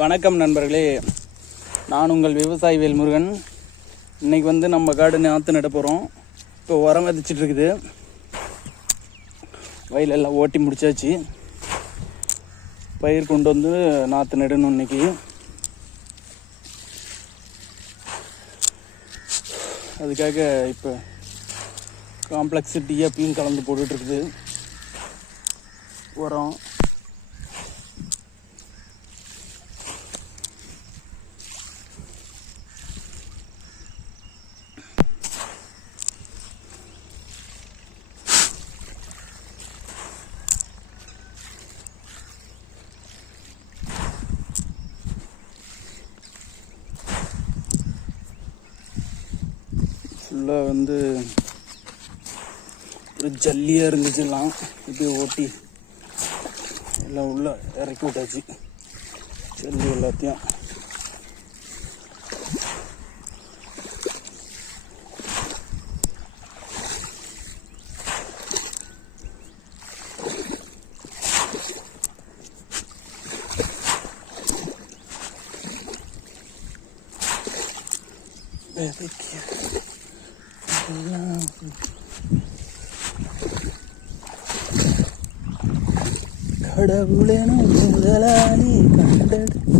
வணக்கம் நண்பர்களே. நான் உங்கள் விவசாயி வேல்முருகன். இன்னைக்கு வந்து நம்ம காடு நாற்று நட போகிறோம் இப்போ உரம் விதைச்சிட்டு இருக்குது வயலெல்லாம் ஓட்டி முடிச்சாச்சு. பயிர் கொண்டு வந்து நாற்று நடணும் இன்றைக்கி அதுக்காக இப்போ காம்ப்ளெக்ஸு டிஏபியும் கலந்து போட்டுட்ருக்குது. உரம். ஃபுல்லாக வந்து ஒரு ஜல்லியாக இருந்துச்சுலாம் இப்படி ஓட்டி எல்லாம் உள்ளே இறக்கி விட்டாச்சு. ஜல்லி எல்லாத்தையும். விதைக்க எல்லாம் கடவுளெனும் முதலாளி கண்டெடுத்த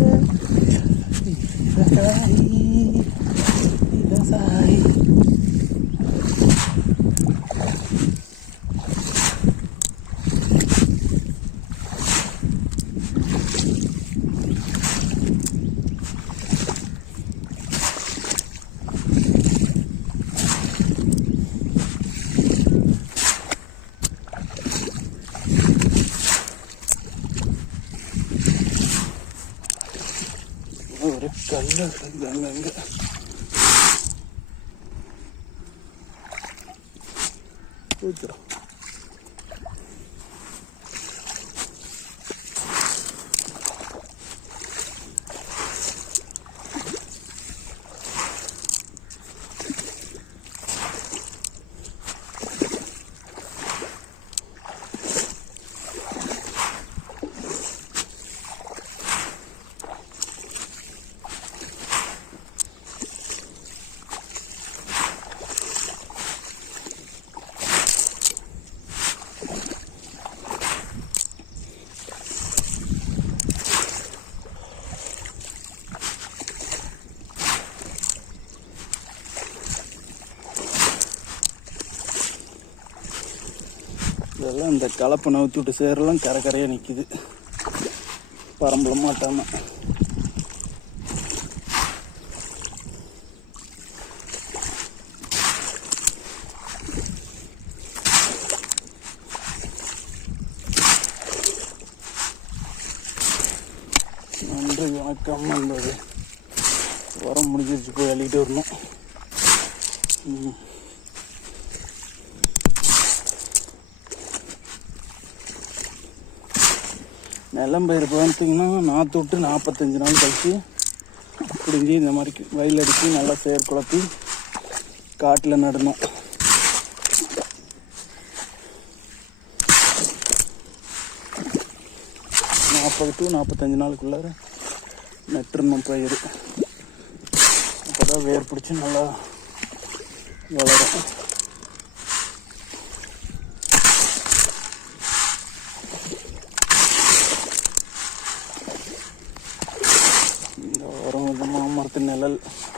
ഒരു കല്ല് കല്ലെങ്കിൽ ചോദിച്ചോ போச்சுடா இந்த கலப்பை நவுத்தி விட்டு சேரெல்லாம் கரை கரையாக நிற்கிது பரம்பல மாட்டாம. நன்றி வணக்கம். நண்பது உரம் முடிஞ்சிருச்சு போய் அள்ளிக்கிட்டு வரணும். நிலம் பயிர் பார்த்தீங்கன்னா நாற்று விட்டு நாற்பத்தஞ்சு நாள் கழிச்சு பிடிஞ்சி இந்த மாதிரி வயல் அடித்து நல்லா சேர் குழப்பி காட்டில் நடணும். நாற்பது டு நாற்பத்தஞ்சு நாளுக்குள்ளார நட்டுறணும் பயிர். அப்போ தான் வேர் பிடிச்சி நல்லா வளரும். channel.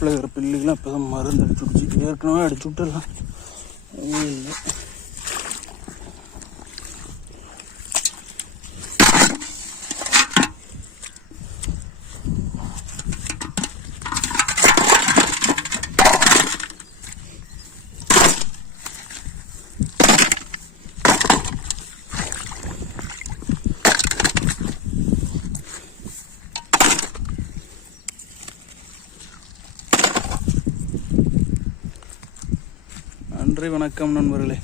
நிழல் இருக்கிற பில்லுக்கெல்லாம் இப்போ தான் மருந்து அடிச்சு விடுச்சு ஏற்கனவே அடிச்சு விட்டுலாம் இல்லை. நன்றி வணக்கம் நண்பர்களே.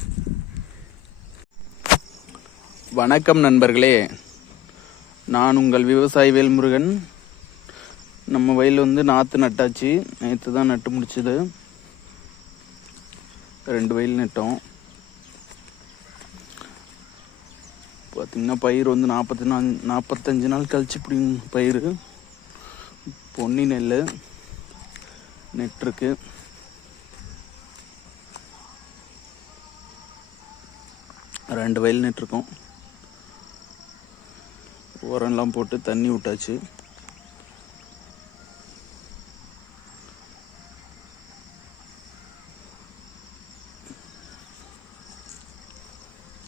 வணக்கம் நண்பர்களே. நான் உங்கள் விவசாயி வேல்முருகன் நம்ம வயலில் வந்து நாற்று நட்டாச்சு. நேற்று தான் நட்டு முடிச்சது. ரெண்டு வயல் நட்டோம். பார்த்திங்கன்னா பயிர் வந்து நாற்பத்தி நாலு நாற்பத்தஞ்சு நாள் கழிச்சு இப்படி பயிர். பொன்னி நெல் நெட்டிருக்கு. ரெண்டு வயல் நட்டுருக்கோம் உரம்லாம் போட்டு தண்ணி விட்டாச்சு.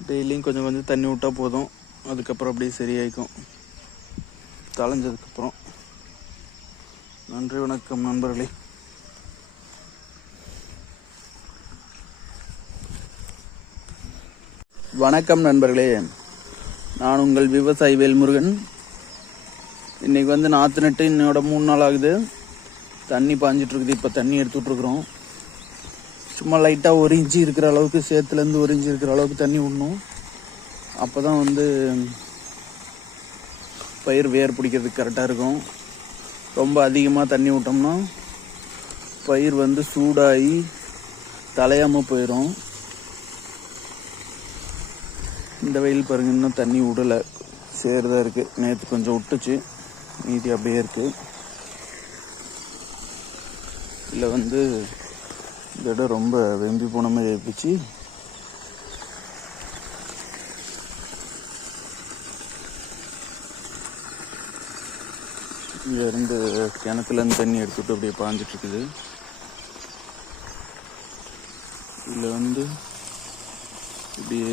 டெய்லியும் கொஞ்சம் கொஞ்சம் தண்ணி விட்டால் போதும். அதுக்கப்புறம் அப்படியே சரியாயிக்கும். தலைஞ்சதுக்கப்புறம் நன்றி வணக்கம் நண்பர்களே. வணக்கம் நண்பர்களே. நான் உங்கள் விவசாயி வேல்முருகன். இன்னைக்கு வந்து நாற்று நட்டு என்னோட மூணு நாள் ஆகுது. தண்ணி பாஞ்சிட்ருக்குது இப்போ தண்ணி எடுத்துட்ருக்குறோம். சும்மா லைட்டாக ஒரு இன்ச்சு இருக்கிற அளவுக்கு சேத்துலேருந்து ஒரு இன்ச்சு இருக்கிற அளவுக்கு தண்ணி விடணும். அப்போ தான் வந்து பயிர் வேர் பிடிக்கிறதுக்கு கரெக்டாக இருக்கும். ரொம்ப அதிகமாக தண்ணி விட்டோம்னா பயிர் வந்து சூடாகி தலையாமல் போயிடும் இந்த வெயில் பாருங்க இன்னும் தண்ணி விடலை. சேர்தான் இருக்குது நேற்று கொஞ்சம் விட்டுச்சு. மீதி அப்படியே இருக்குது இதில் வந்து இந்த இடம் ரொம்ப வெம்பி போன மாதிரி ஆயிப்போச்சு. இங்கே இருந்து கிணத்துலருந்து தண்ணி எடுத்துட்டு அப்படியே பாஞ்சிட்ருக்குது இதில் வந்து இப்படியே